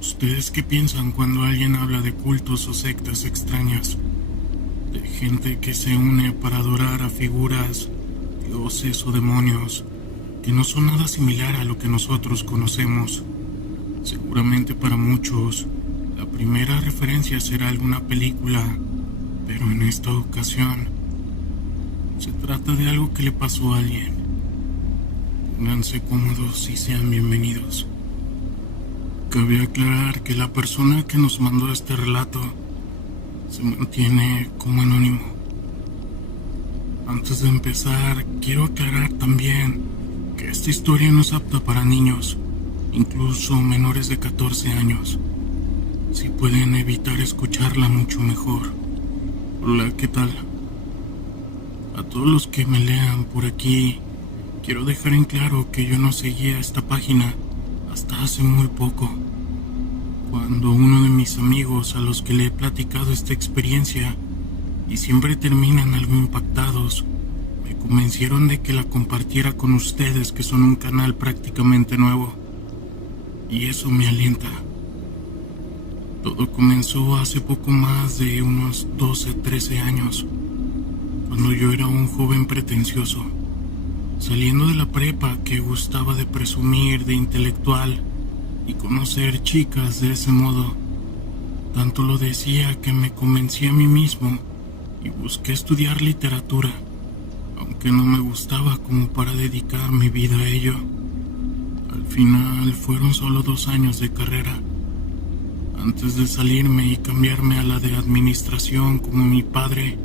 ¿Ustedes qué piensan cuando alguien habla de cultos o sectas extrañas? De gente que se une para adorar a figuras, dioses o demonios, que no son nada similar a lo que nosotros conocemos. Seguramente para muchos, la primera referencia será alguna película, pero en esta ocasión, se trata de algo que le pasó a alguien. Pónganse cómodos y sean bienvenidos. Cabe aclarar que la persona que nos mandó este relato se mantiene como anónimo. Antes de empezar, quiero aclarar también que esta historia no es apta para niños, incluso menores de 14 años. Si pueden evitar escucharla, mucho mejor. Hola, ¿qué tal? A todos los que me lean por aquí, quiero dejar en claro que yo no seguía esta página hasta hace muy poco, cuando uno de mis amigos a los que le he platicado esta experiencia y siempre terminan algo impactados, me convencieron de que la compartiera con ustedes, que son un canal prácticamente nuevo, y eso me alienta. Todo comenzó hace poco más de unos 12, 13 años, cuando yo era un joven pretencioso, saliendo de la prepa, que gustaba de presumir de intelectual y conocer chicas de ese modo. Tanto lo decía que me convencí a mí mismo y busqué estudiar literatura, aunque no me gustaba como para dedicar mi vida a ello. Al final fueron solo 2 años de carrera, antes de salirme y cambiarme a la de administración como mi padre.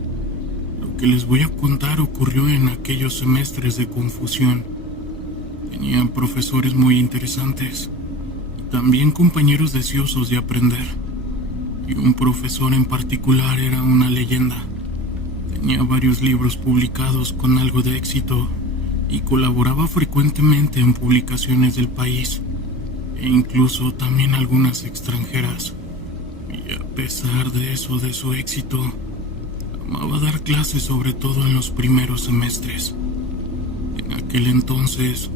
Lo que les voy a contar ocurrió en aquellos semestres de confusión. Tenían profesores muy interesantes y también compañeros deseosos de aprender. Y un profesor en particular era una leyenda. Tenía varios libros publicados con algo de éxito y colaboraba frecuentemente en publicaciones del país, e incluso también algunas extranjeras. Y a pesar de eso, de su éxito, amaba dar clases, sobre todo en los primeros semestres. En aquel entonces,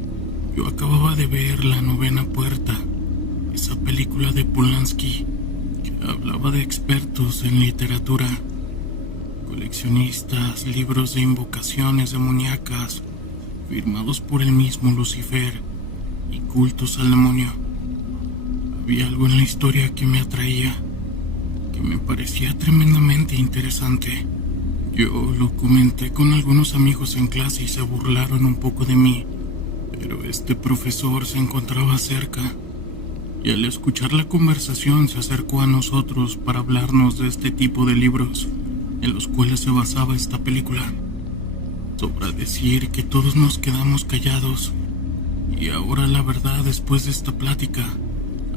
yo acababa de ver La Novena Puerta, esa película de Polanski que hablaba de expertos en literatura, coleccionistas, libros de invocaciones demoníacas firmados por el mismo Lucifer y cultos al demonio. Había algo en la historia que me atraía, que me parecía tremendamente interesante. Yo lo comenté con algunos amigos en clase y se burlaron un poco de mí, pero este profesor se encontraba cerca y al escuchar la conversación se acercó a nosotros para hablarnos de este tipo de libros en los cuales se basaba esta película. Sobra decir que todos nos quedamos callados, y ahora la verdad, después de esta plática,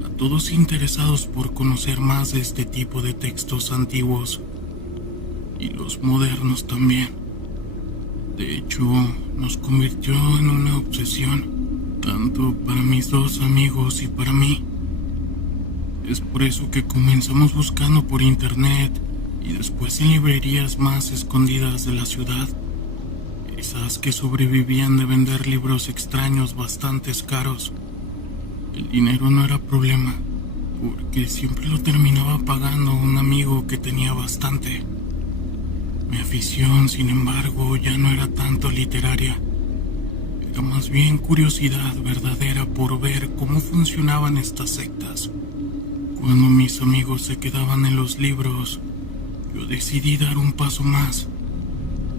a todos interesados por conocer más de este tipo de textos antiguos y los modernos también. De hecho, nos convirtió en una obsesión, tanto para mis 2 amigos y para mí. Es por eso que comenzamos buscando por internet y después en librerías más escondidas de la ciudad, esas que sobrevivían de vender libros extraños bastante caros. El dinero no era problema, porque siempre lo terminaba pagando un amigo que tenía bastante. Mi afición, sin embargo, ya no era tanto literaria. Era más bien curiosidad verdadera por ver cómo funcionaban estas sectas. Cuando mis amigos se quedaban en los libros, yo decidí dar un paso más.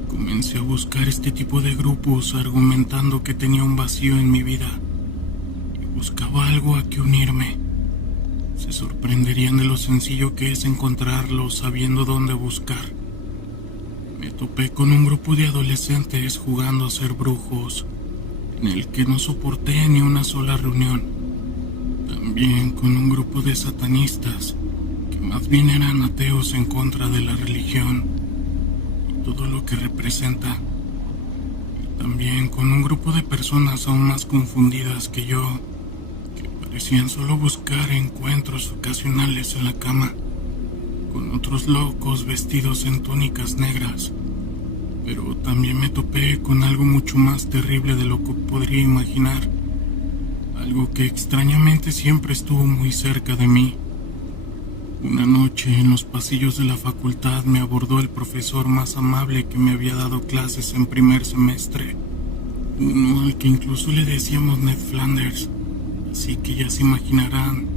Comencé a buscar este tipo de grupos, argumentando que tenía un vacío en mi vida y buscaba algo a que unirme. Se sorprenderían de lo sencillo que es encontrarlo sabiendo dónde buscar. Me topé con un grupo de adolescentes jugando a ser brujos, en el que no soporté ni una sola reunión. También con un grupo de satanistas, que más bien eran ateos en contra de la religión y todo lo que representa. Y también con un grupo de personas aún más confundidas que yo, que parecían solo buscar encuentros ocasionales en la cama, con otros locos vestidos en túnicas negras. Pero también me topé con algo mucho más terrible de lo que podría imaginar. algo que extrañamente siempre estuvo muy cerca de mí. Una noche en los pasillos de la facultad me abordó el profesor más amable que me había dado clases en primer semestre, uno al que incluso le decíamos Ned Flanders, así que ya se imaginarán.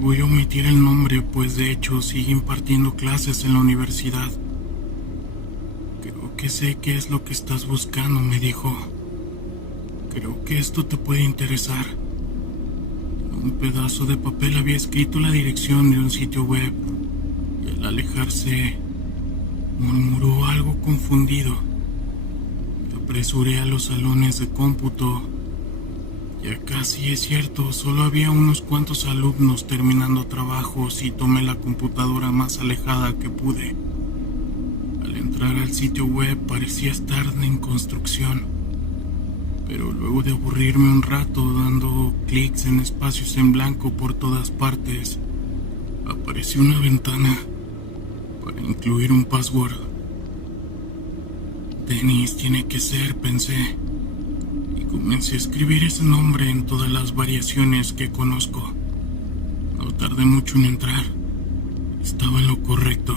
Voy a omitir el nombre, pues de hecho sigue impartiendo clases en la universidad. Creo que sé qué es lo que estás buscando, me dijo. Creo que esto te puede interesar. En un pedazo de papel había escrito la dirección de un sitio web, y al alejarse, murmuró algo confundido. Me apresuré a los salones de cómputo. Ya casi es cierto, solo había unos cuantos alumnos terminando trabajos y tomé la computadora más alejada que pude. Al entrar al sitio web parecía estar en construcción, pero luego de aburrirme un rato dando clics en espacios en blanco por todas partes, apareció una ventana para incluir un password. Dennis tiene que ser, pensé. Comencé a escribir ese nombre en todas las variaciones que conozco. No tardé mucho en entrar. Estaba en lo correcto.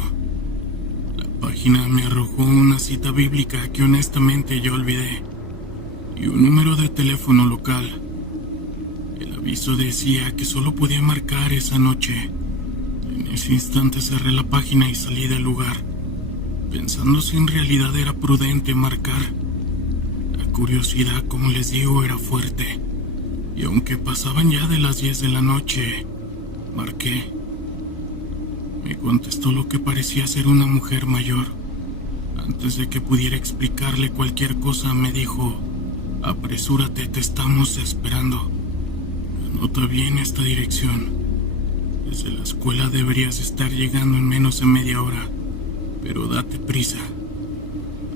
La página me arrojó una cita bíblica que honestamente ya olvidé y un número de teléfono local. El aviso decía que solo podía marcar esa noche. En ese instante cerré la página y salí del lugar, pensando si en realidad era prudente marcar. Curiosidad, como les digo, era fuerte, y aunque pasaban ya de las 10 de la noche, marqué. Me contestó lo que parecía ser una mujer mayor. Antes de que pudiera explicarle cualquier cosa, me dijo: apresúrate, te estamos esperando. Anota bien esta dirección. Desde la escuela deberías estar llegando en menos de media hora, pero date prisa.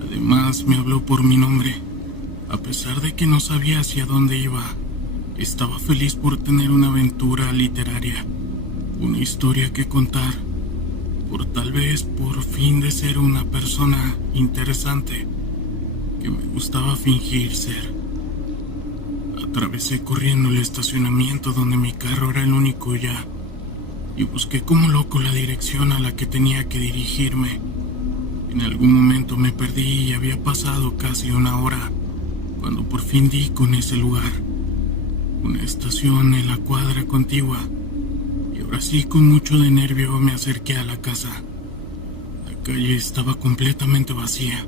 Además, me habló por mi nombre. A pesar de que no sabía hacia dónde iba, estaba feliz por tener una aventura literaria, una historia que contar, por tal vez por fin de ser una persona interesante que me gustaba fingir ser. Atravesé corriendo el estacionamiento donde mi carro era el único ya, y busqué como loco la dirección a la que tenía que dirigirme. En algún momento me perdí y había pasado casi una hora cuando por fin di con ese lugar, una estación en la cuadra contigua, y ahora sí, con mucho de nervio, me acerqué a la casa. La calle estaba completamente vacía.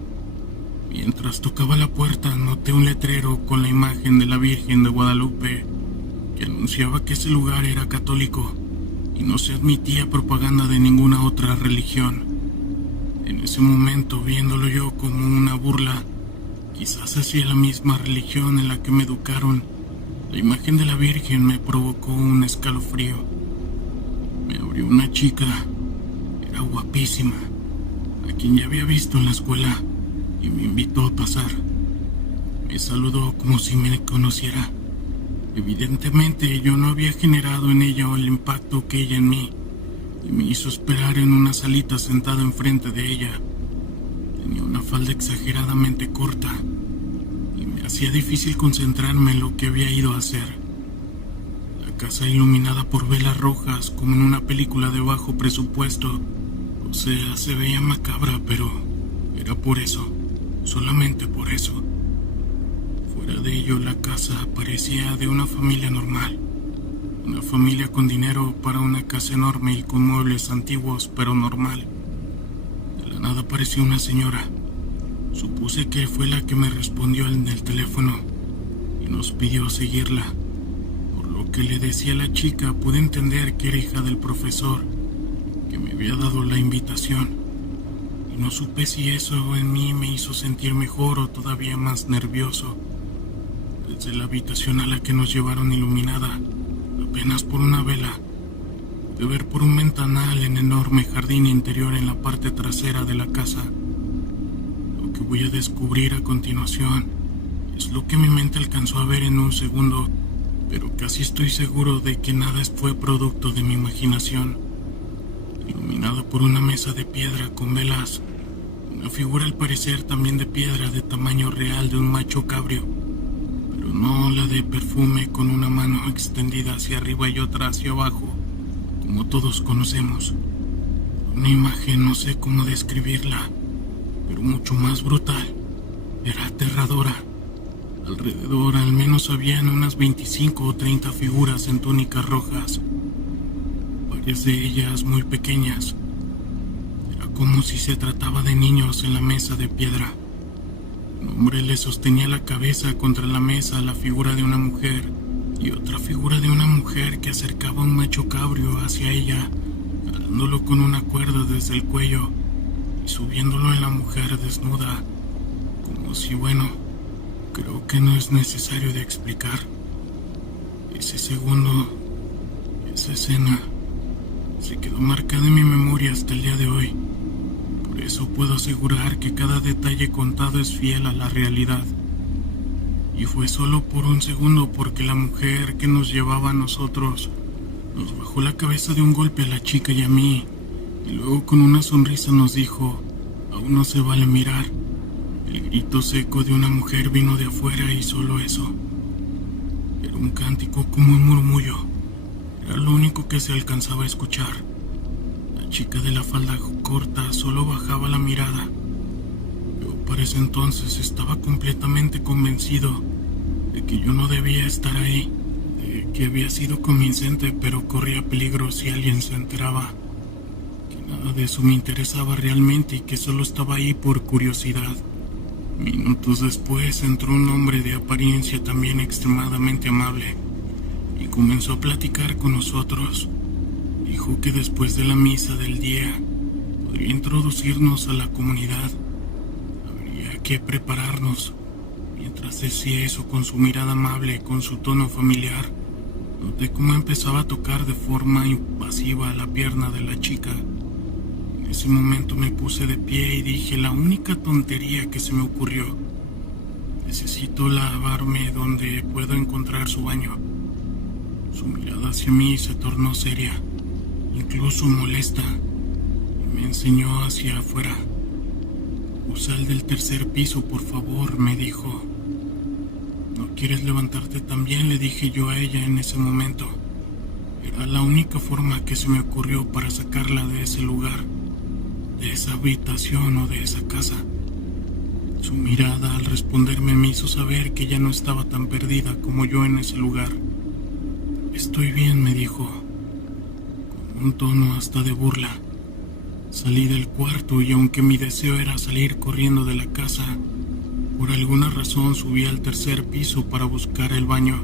Mientras tocaba la puerta, noté un letrero con la imagen de la Virgen de Guadalupe que anunciaba que ese lugar era católico y no se admitía propaganda de ninguna otra religión. En ese momento, viéndolo yo como una burla, quizás hacia la misma religión en la que me educaron, la imagen de la Virgen me provocó un escalofrío. Me abrió una chica, era guapísima, a quien ya había visto en la escuela, y me invitó a pasar. Me saludó como si me conociera. Evidentemente yo no había generado en ella el impacto que ella en mí, y me hizo esperar en una salita sentado enfrente de ella. Tenía una falda exageradamente corta y me hacía difícil concentrarme en lo que había ido a hacer. La casa iluminada por velas rojas como en una película de bajo presupuesto, o sea, se veía macabra, pero era por eso, solamente por eso. Fuera de ello, la casa parecía de una familia normal, una familia con dinero para una casa enorme y con muebles antiguos pero normal. Nada, pareció una señora. Supuse que fue la que me respondió en el teléfono y nos pidió seguirla. Por lo que le decía a la chica, pude entender que era hija del profesor que me había dado la invitación. Y no supe si eso en mí me hizo sentir mejor o todavía más nervioso. Desde la habitación a la que nos llevaron iluminada, apenas por una vela, de ver por un ventanal en enorme jardín interior en la parte trasera de la casa. Lo que voy a descubrir a continuación es lo que mi mente alcanzó a ver en un segundo, pero casi estoy seguro de que nada fue producto de mi imaginación. Iluminada por una mesa de piedra con velas, una figura al parecer también de piedra de tamaño real de un macho cabrio, pero pero no la de perfume con una mano extendida hacia arriba y otra hacia abajo, como todos conocemos. Una imagen, no sé cómo describirla, pero mucho más brutal. Era aterradora. Alrededor al menos habían unas 25 o 30 figuras en túnicas rojas, varias de ellas muy pequeñas. Era como si se trataba de niños en la mesa de piedra. Un hombre le sostenía la cabeza contra la mesa a la figura de una mujer y otra figura de una mujer que acercaba un macho cabrio hacia ella, jalándolo con una cuerda desde el cuello y subiéndolo en la mujer desnuda, como si, bueno, creo que no es necesario de explicar. Ese segundo, esa escena, se quedó marcada en mi memoria hasta el día de hoy. Por eso puedo asegurar que cada detalle contado es fiel a la realidad. Y fue solo por un segundo porque la mujer que nos llevaba a nosotros nos bajó la cabeza de un golpe a la chica y a mí, y luego con una sonrisa nos dijo: aún no se vale mirar. El grito seco de una mujer vino de afuera y solo eso. Era un cántico como un murmullo. Era lo único que se alcanzaba a escuchar. La chica de la falda corta solo bajaba la mirada. Yo para ese entonces estaba completamente convencido de que yo no debía estar ahí, de que había sido convincente, pero corría peligro si alguien se enteraba, que nada de eso me interesaba realmente y que solo estaba ahí por curiosidad. Minutos después entró un hombre de apariencia también extremadamente amable y comenzó a platicar con nosotros. Dijo que después de la misa del día podría introducirnos a la comunidad. Habría que prepararnos. Mientras decía eso con su mirada amable, con su tono familiar, noté cómo empezaba a tocar de forma invasiva la pierna de la chica. En ese momento me puse de pie y dije la única tontería que se me ocurrió: necesito lavarme donde puedo encontrar su baño. Su mirada hacia mí se tornó seria, incluso molesta, y me enseñó hacia afuera. Usa el del tercer piso, por favor, me dijo. ¿No quieres levantarte también?, le dije yo a ella en ese momento. Era la única forma que se me ocurrió para sacarla de ese lugar, de esa habitación o de esa casa. Su mirada al responderme me hizo saber que ella no estaba tan perdida como yo en ese lugar. Estoy bien, me dijo, con un tono hasta de burla. Salí del cuarto y aunque mi deseo era salir corriendo de la casa, por alguna razón subí al tercer piso para buscar el baño.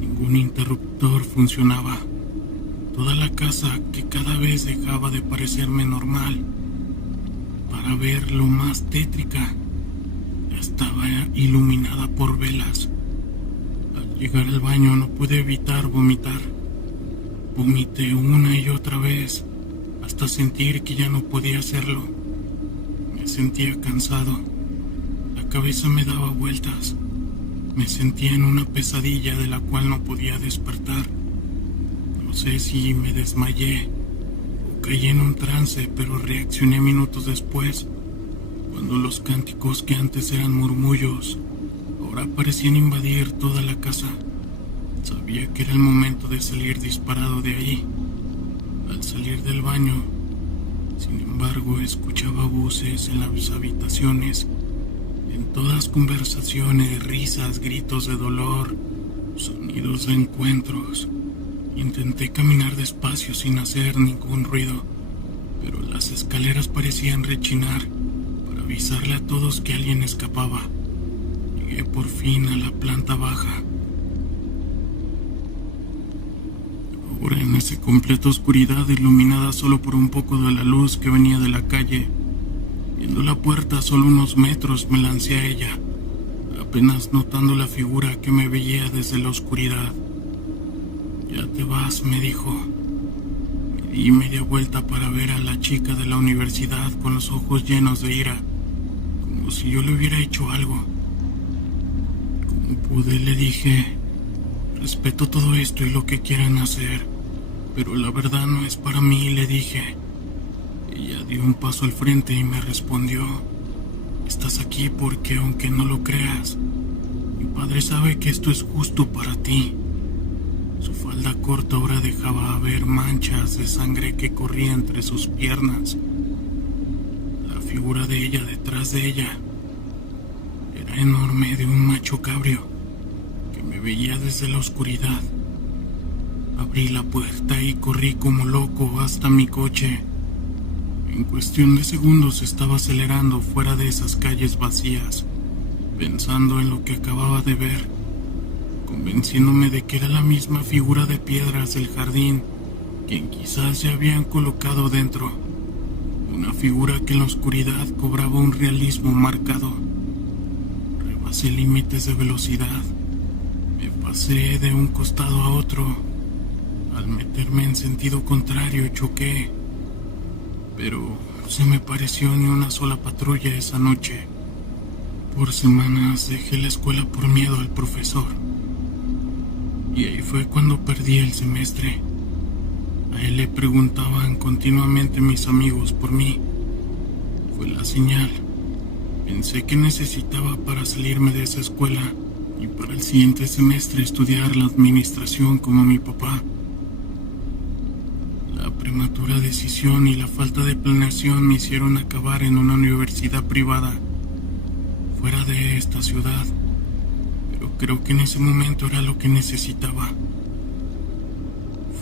Ningún interruptor funcionaba. Toda la casa, que cada vez dejaba de parecerme normal, para ver lo más tétrica, estaba iluminada por velas. Al llegar al baño no pude evitar vomitar. Vomité una y otra vez, hasta sentir que ya no podía hacerlo. Me sentía cansado. La cabeza me daba vueltas. Me sentía en una pesadilla de la cual no podía despertar. No sé si me desmayé o caí en un trance, pero reaccioné minutos después, cuando los cánticos que antes eran murmullos, ahora parecían invadir toda la casa. Sabía que era el momento de salir disparado de ahí. Al salir del baño, sin embargo, escuchaba voces en las habitaciones, en todas conversaciones, risas, gritos de dolor, sonidos de encuentros. Intenté caminar despacio sin hacer ningún ruido, pero las escaleras parecían rechinar para avisarle a todos que alguien escapaba. Llegué por fin a la planta baja. Ahora en esa completa oscuridad, iluminada solo por un poco de la luz que venía de la calle, viendo la puerta a solo unos metros, me lancé a ella, apenas notando la figura que me veía desde la oscuridad. «Ya te vas», me dijo. Me di media vuelta para ver a la chica de la universidad con los ojos llenos de ira, como si yo le hubiera hecho algo. Como pude, le dije: «Respeto todo esto y lo que quieran hacer, pero la verdad no es para mí», le dije. Ella dio un paso al frente y me respondió: «Estás aquí porque, aunque no lo creas, mi padre sabe que esto es justo para ti. Su falda corta ahora dejaba ver manchas de sangre que corría entre sus piernas. La figura de ella detrás de ella era enorme, de un macho cabrio que me veía desde la oscuridad. Abrí la puerta y corrí como loco hasta mi coche. En cuestión de segundos estaba acelerando fuera de esas calles vacías, pensando en lo que acababa de ver, convenciéndome de que era la misma figura de piedras del jardín quien quizás se habían colocado dentro. Una figura que en la oscuridad cobraba un realismo marcado. Rebasé límites de velocidad. Me pasé de un costado a otro. Al meterme en sentido contrario choqué. Pero se me pareció ni una sola patrulla esa noche. Por semanas dejé la escuela por miedo al profesor. Y ahí fue cuando perdí el semestre. A él le preguntaban continuamente mis amigos por mí. Fue la señal. Pensé que necesitaba para salirme de esa escuela y para el siguiente semestre estudiar la administración como mi papá. La prematura decisión y la falta de planeación me hicieron acabar en una universidad privada fuera de esta ciudad, pero creo que en ese momento era lo que necesitaba.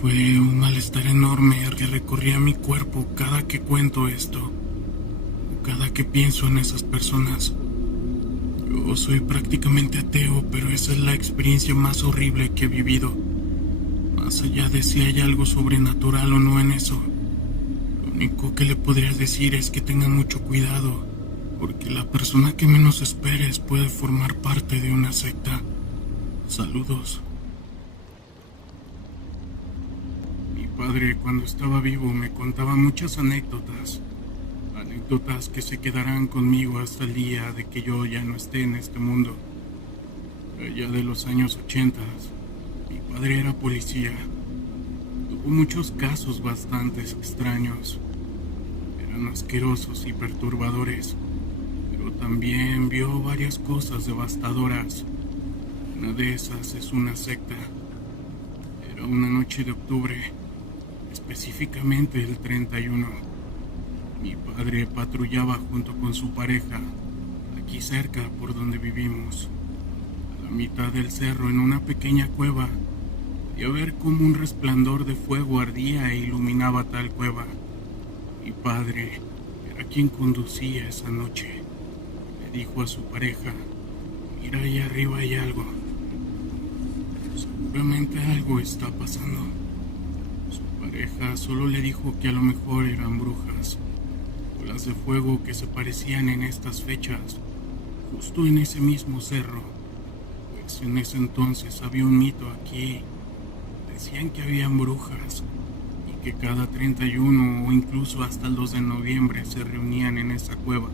Fue un malestar enorme que recorría mi cuerpo cada que cuento esto, o cada que pienso en esas personas. Yo soy prácticamente ateo, pero esa es la experiencia más horrible que he vivido. Más allá de si hay algo sobrenatural o no en eso, lo único que le podría decir es que tenga mucho cuidado, porque la persona que menos esperes puede formar parte de una secta. Saludos. Mi padre, cuando estaba vivo, me contaba muchas anécdotas que se quedarán conmigo hasta el día de que yo ya no esté en este mundo. Allá de los años 80, mi padre era policía. Tuvo muchos casos bastante extraños. Eran asquerosos y perturbadores, pero también vio varias cosas devastadoras. Una de esas es una secta. Era una noche de octubre, específicamente el 31. Mi padre patrullaba junto con su pareja, aquí cerca por donde vivimos. A la mitad del cerro, en una pequeña cueva, podía ver cómo un resplandor de fuego ardía e iluminaba tal cueva. Mi padre era quien conducía esa noche. Le dijo a su pareja: mira, ahí arriba hay algo. Seguramente algo está pasando. Su pareja solo le dijo que a lo mejor eran brujas, bolas de fuego que se parecían en estas fechas, justo en ese mismo cerro, pues en ese entonces había un mito aquí. Decían que habían brujas y que cada 31 o incluso hasta el 2 de noviembre se reunían en esa cueva.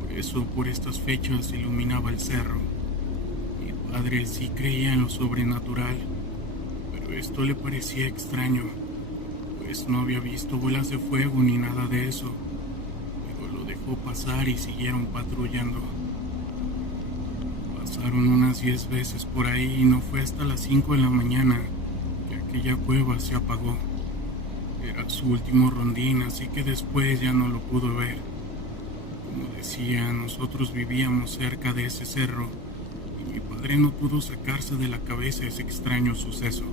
Por eso, por estas fechas se iluminaba el cerro. Mi padre sí creía en lo sobrenatural, pero esto le parecía extraño, pues no había visto bolas de fuego ni nada de eso. Pero lo dejó pasar y siguieron patrullando. Pasaron unas 10 veces por ahí y no fue hasta las 5 de la mañana que aquella cueva se apagó. Era su último rondín, así que después ya no lo pudo ver. Como decía, nosotros vivíamos cerca de ese cerro y mi padre no pudo sacarse de la cabeza ese extraño suceso.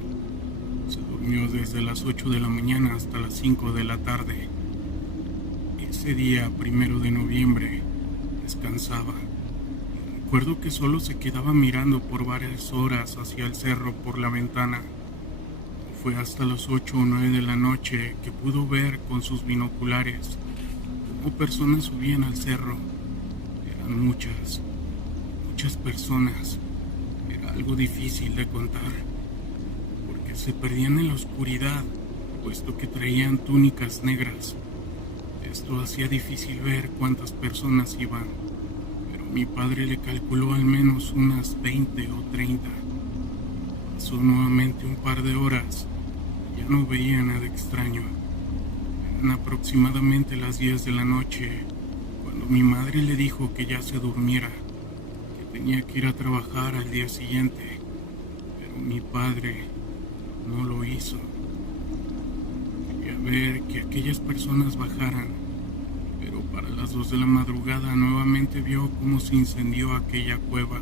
Se durmió desde las 8 de la mañana hasta las 5 de la tarde. Ese día, 1 de noviembre, descansaba. Recuerdo que solo se quedaba mirando por varias horas hacia el cerro por la ventana. Fue hasta las 8 o 9 de la noche que pudo ver con sus binoculares cómo personas subían al cerro. Eran muchas personas. Era algo difícil de contar, porque se perdían en la oscuridad, puesto que traían túnicas negras. Esto hacía difícil ver cuántas personas iban, pero mi padre le calculó al menos unas 20 o 30. Pasó nuevamente un par de horas y ya no veía nada extraño. Eran aproximadamente las 10 de la noche cuando mi madre le dijo que ya se durmiera, que tenía que ir a trabajar al día siguiente, pero mi padre no lo hizo. Quería ver que aquellas personas bajaran, pero para las 2 de la madrugada nuevamente vio cómo se incendió aquella cueva.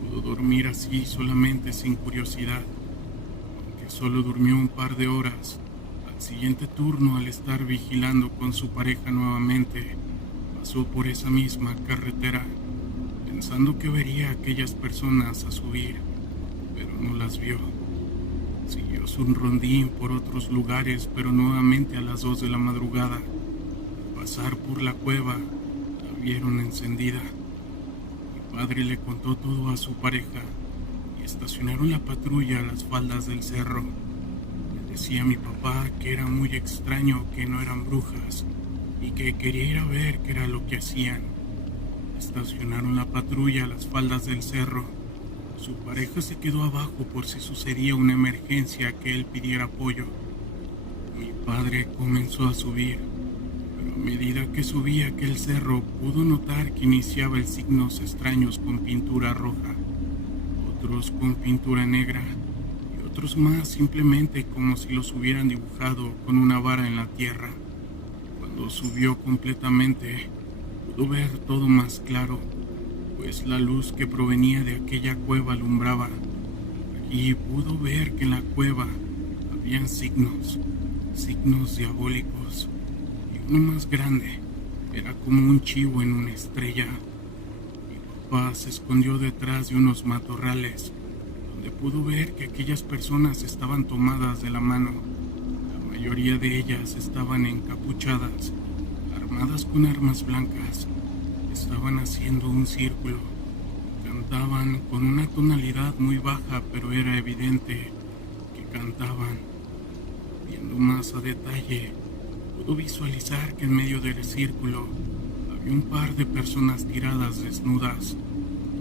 Pudo dormir así solamente sin curiosidad, aunque solo durmió un par de horas. Al siguiente turno, al estar vigilando con su pareja nuevamente, pasó por esa misma carretera, pensando que vería a aquellas personas a subir, pero no las vio. Siguió su rondín por otros lugares, pero nuevamente a las 2 de la madrugada, al pasar por la cueva, la vieron encendida. Mi padre le contó todo a su pareja y estacionaron la patrulla a las faldas del cerro. Le decía a mi papá que era muy extraño, que no eran brujas y que quería ir a ver qué era lo que hacían. Estacionaron la patrulla a las faldas del cerro. Su pareja se quedó abajo por si sucedía una emergencia que él pidiera apoyo. Mi padre comenzó a subir, pero a medida que subía aquel cerro pudo notar que iniciaba el signos extraños con pintura roja, otros con pintura negra y otros más simplemente como si los hubieran dibujado con una vara en la tierra. Cuando subió completamente, pudo ver todo más claro, pues la luz que provenía de aquella cueva alumbraba. Y pudo ver que en la cueva habían signos diabólicos, y uno más grande era como un chivo en una estrella. Mi papá se escondió detrás de unos matorrales, donde pudo ver que aquellas personas estaban tomadas de la mano. La mayoría de ellas estaban encapuchadas, armadas con armas blancas. Estaban haciendo un círculo. Cantaban con una tonalidad muy baja, pero era evidente que cantaban. Viendo más a detalle, pudo visualizar que en medio del círculo había un par de personas tiradas desnudas.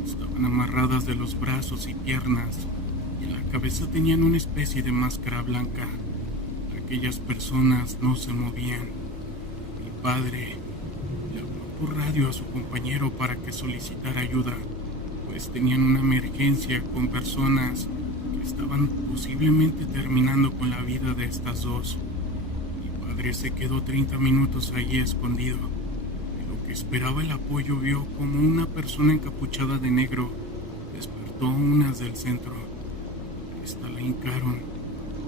Estaban amarradas de los brazos y piernas, y en la cabeza tenían una especie de máscara blanca. Aquellas personas no se movían. Mi padre le habló por radio a su compañero para que solicitara ayuda, pues tenían una emergencia con personas que estaban posiblemente terminando con la vida de estas dos. Mi padre se quedó 30 minutos allí escondido. En lo que esperaba el apoyo, vio como una persona encapuchada de negro despertó a unas del centro. Esta la hincaron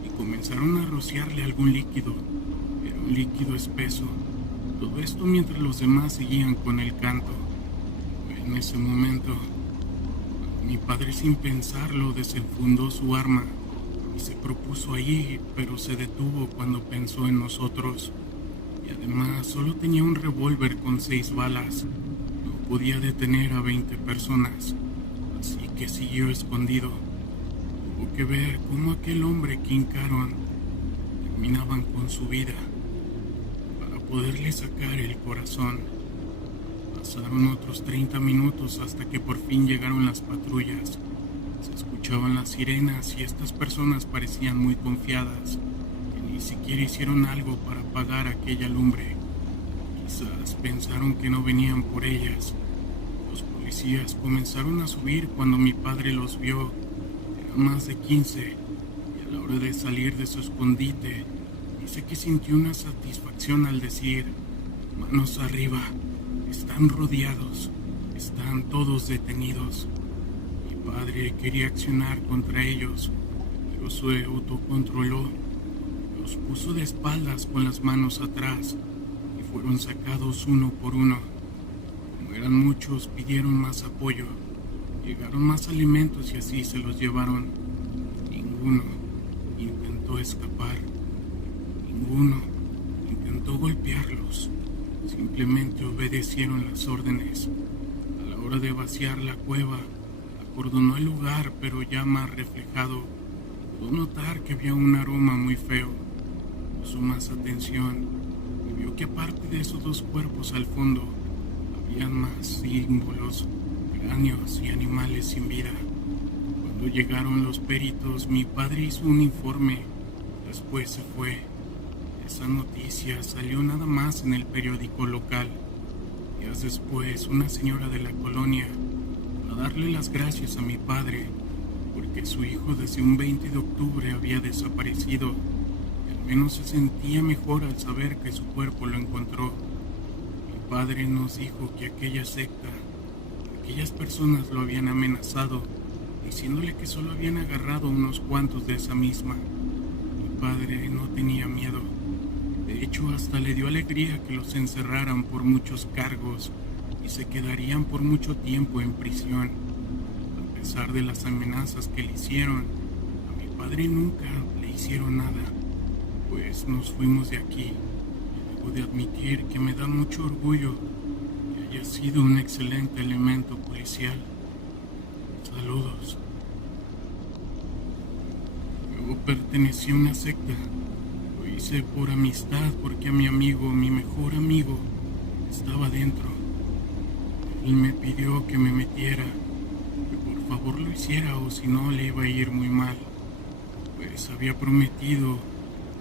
y comenzaron a rociarle algún líquido. Era un líquido espeso. Todo esto mientras los demás seguían con el canto. En ese momento, mi padre, sin pensarlo, desenfundó su arma y se propuso allí, pero se detuvo cuando pensó en nosotros. Y además solo tenía un revólver con 6 balas. No podía detener a 20 personas, así que siguió escondido. Tuvo que ver cómo aquel hombre que hincaron terminaban con su vida para poderle sacar el corazón. Pasaron otros 30 minutos hasta que por fin llegaron las patrullas. Se escuchaban las sirenas y estas personas parecían muy confiadas, que ni siquiera hicieron algo para apagar aquella lumbre. Quizás pensaron que no venían por ellas. Los policías comenzaron a subir cuando mi padre los vio. Eran más de 15, y a la hora de salir de su escondite, dice que sintió una satisfacción al decir: manos arriba. Están rodeados, están todos detenidos. Mi padre quería accionar contra ellos, pero su autocontroló. Los puso de espaldas con las manos atrás y fueron sacados uno por uno. Como eran muchos, pidieron más apoyo. Llegaron más alimentos y así se los llevaron. Ninguno intentó escapar. Ninguno intentó golpearlos. Simplemente obedecieron las órdenes. A la hora de vaciar la cueva, acordonó el lugar, pero ya más reflejado, pudo notar que había un aroma muy feo. Puso más atención y vio que aparte de esos 2 cuerpos al fondo, habían más símbolos, cráneos y animales sin vida. Cuando llegaron los peritos, mi padre hizo un informe. Después se fue. Esa noticia salió nada más en el periódico local. Días después, una señora de la colonia, darle las gracias a mi padre, porque su hijo desde un 20 de octubre había desaparecido, y al menos se sentía mejor al saber que su cuerpo lo encontró. Mi padre nos dijo que aquella secta, aquellas personas lo habían amenazado, diciéndole que solo habían agarrado unos cuantos de esa misma. Mi padre no tenía miedo. De hecho, hasta le dio alegría que los encerraran por muchos cargos y se quedarían por mucho tiempo en prisión. A pesar de las amenazas que le hicieron, a mi padre nunca le hicieron nada, pues nos fuimos de aquí. Y debo de admitir que me da mucho orgullo que haya sido un excelente elemento policial. Saludos. Yo pertenecí a una secta. Lo hice por amistad porque a mi amigo, mi mejor amigo, estaba dentro. Él me pidió que me metiera, que por favor lo hiciera o si no le iba a ir muy mal, pues había prometido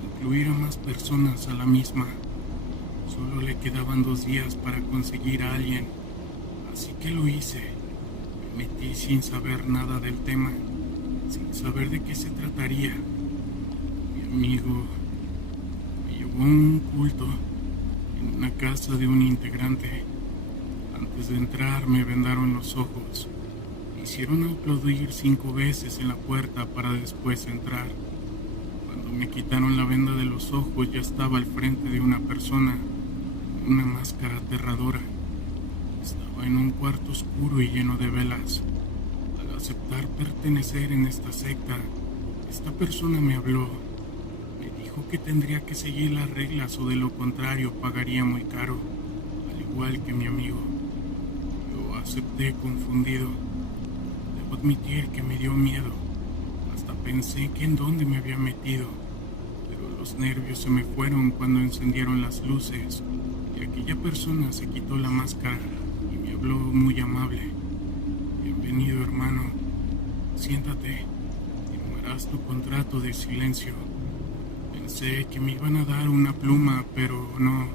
incluir a más personas a la misma. Solo le quedaban 2 días para conseguir a alguien, así que lo hice. Me metí sin saber nada del tema, sin saber de qué se trataría. Mi amigo me llevó a un culto en una casa de un integrante. Antes de entrar me vendaron los ojos. Me hicieron aplaudir 5 veces en la puerta para después entrar. Cuando me quitaron la venda de los ojos ya estaba al frente de una persona con una máscara aterradora. Estaba en un cuarto oscuro y lleno de velas. Al aceptar pertenecer en esta secta, esta persona me habló. Me dijo que tendría que seguir las reglas o de lo contrario pagaría muy caro, al igual que mi amigo. Yo acepté confundido. Debo admitir que me dio miedo. Hasta pensé que en dónde me había metido. Pero los nervios se me fueron cuando encendieron las luces y aquella persona se quitó la máscara y me habló muy amable. Bienvenido, hermano. Siéntate. Firmarás tu contrato de silencio. Pensé que me iban a dar una pluma, pero no.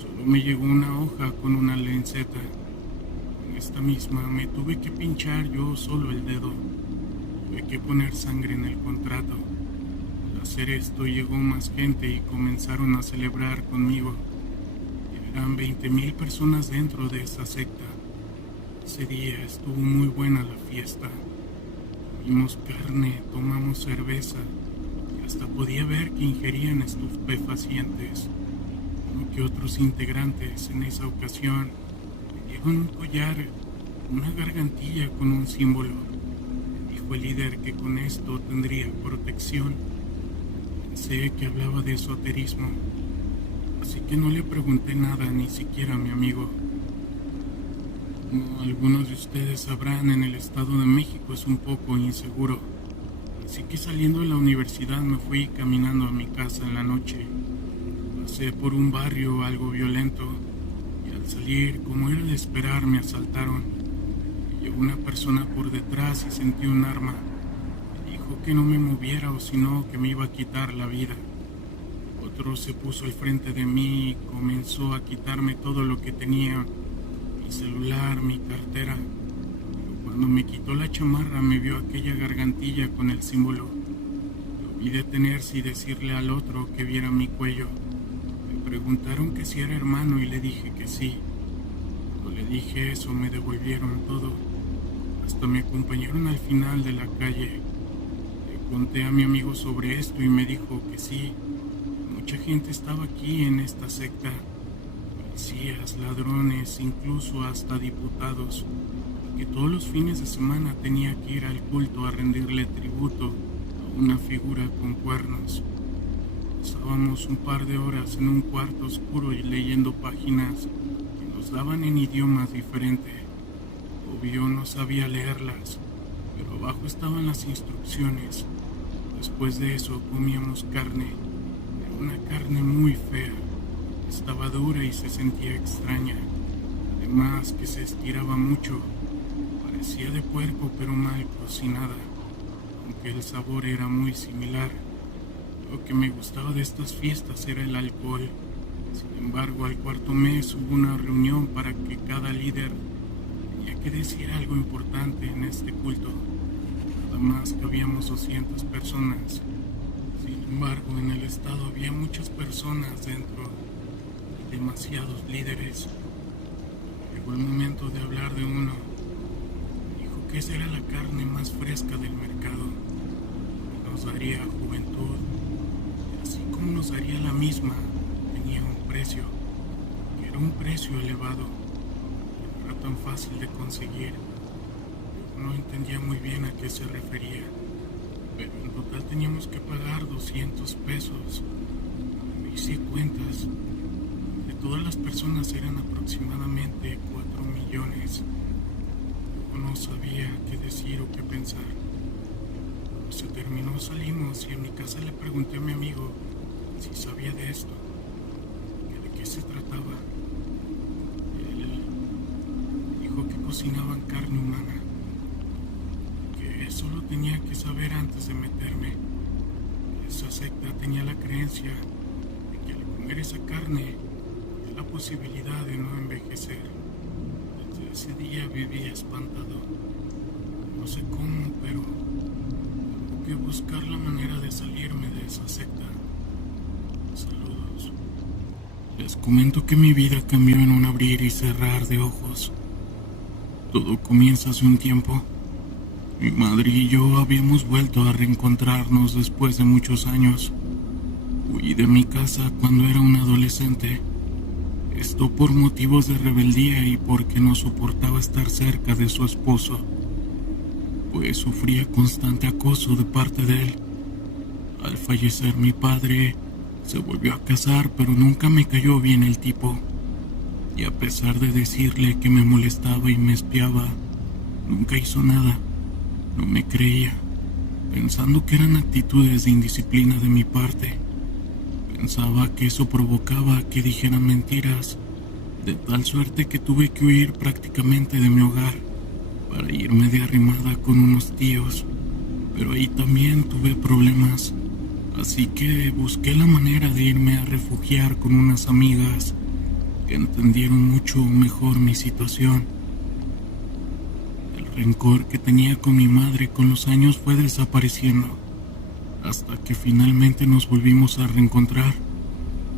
Solo me llegó una hoja con una lanceta. En esta misma me tuve que pinchar yo solo el dedo. Tuve que poner sangre en el contrato. Al hacer esto llegó más gente y comenzaron a celebrar conmigo. Eran 20,000 personas dentro de esa secta. Ese día estuvo muy buena la fiesta. Comimos carne, tomamos cerveza y hasta podía ver que ingerían estupefacientes. Uno que otros integrantes en esa ocasión me dieron un collar, una gargantilla con un símbolo. Me dijo el líder que con esto tendría protección. Pensé que hablaba de esoterismo, así que no le pregunté nada, ni siquiera a mi amigo. Como algunos de ustedes sabrán, en el Estado de México es un poco inseguro, así que saliendo de la universidad me fui caminando a mi casa en la noche. Pasé por un barrio algo violento y al salir, como era de esperar, me asaltaron. Me llegó una persona por detrás y sentí un arma. Me dijo que no me moviera o si no que me iba a quitar la vida. Otro se puso al frente de mí y comenzó a quitarme todo lo que tenía. Mi celular, mi cartera. Pero cuando me quitó la chamarra me vio aquella gargantilla con el símbolo. Lo vi detenerse y decirle al otro que viera mi cuello. Me preguntaron que si era hermano y le dije que sí. Cuando le dije eso me devolvieron todo. Hasta me acompañaron al final de la calle. Le conté a mi amigo sobre esto y me dijo que sí. Mucha gente estaba aquí en esta secta. Policías, ladrones, incluso hasta diputados, que todos los fines de semana tenía que ir al culto a rendirle tributo a una figura con cuernos. Pasábamos un par de horas en un cuarto oscuro y leyendo páginas que nos daban en idiomas diferentes. Obvio no sabía leerlas, pero abajo estaban las instrucciones. Después de eso comíamos carne, era una carne muy fea. Estaba dura y se sentía extraña, además que se estiraba mucho. Parecía de puerco pero mal cocinada, aunque el sabor era muy similar. Lo que me gustaba de estas fiestas era el alcohol. Sin embargo, al cuarto mes hubo una reunión para que cada líder tenía que decir algo importante en este culto. Nada más que habíamos 200 personas. Sin embargo, en el estado había muchas personas dentro y demasiados líderes. Llegó el momento de hablar de uno. Dijo que esa era la carne más fresca del mercado. Que nos daría juventud. Y así como nos daría la misma, tenía un precio. Que era un precio elevado. Que no era tan fácil de conseguir. Yo no entendía muy bien a qué se refería. Pero en total teníamos que pagar 200 pesos. Me hice cuentas. De todas las personas eran aproximadamente 4 millones. Yo no sabía qué decir o qué pensar. Cuando se terminó salimos y en mi casa le pregunté a mi amigo si sabía de esto, que de qué se trataba. Él dijo que cocinaban carne humana, que eso lo tenía que saber antes de meterme. Esa secta tenía la creencia de que al comer esa carne la posibilidad de no envejecer. Desde ese día viví espantado. No sé cómo, pero tengo que buscar la manera de salirme de esa secta. Saludos. Les comento que mi vida cambió en un abrir y cerrar de ojos. Todo comienza hace un tiempo. Mi madre y yo habíamos vuelto a reencontrarnos después de muchos años. Huí de mi casa cuando era un adolescente. Esto por motivos de rebeldía y porque no soportaba estar cerca de su esposo, pues sufría constante acoso de parte de él. Al fallecer mi padre, se volvió a casar, pero nunca me cayó bien el tipo. Y a pesar de decirle que me molestaba y me espiaba, nunca hizo nada. No me creía, pensando que eran actitudes de indisciplina de mi parte. Pensaba que eso provocaba que dijeran mentiras, de tal suerte que tuve que huir prácticamente de mi hogar para irme de arrimada con unos tíos. Pero ahí también tuve problemas, así que busqué la manera de irme a refugiar con unas amigas que entendieron mucho mejor mi situación. El rencor que tenía con mi madre con los años fue desapareciendo, hasta que finalmente nos volvimos a reencontrar,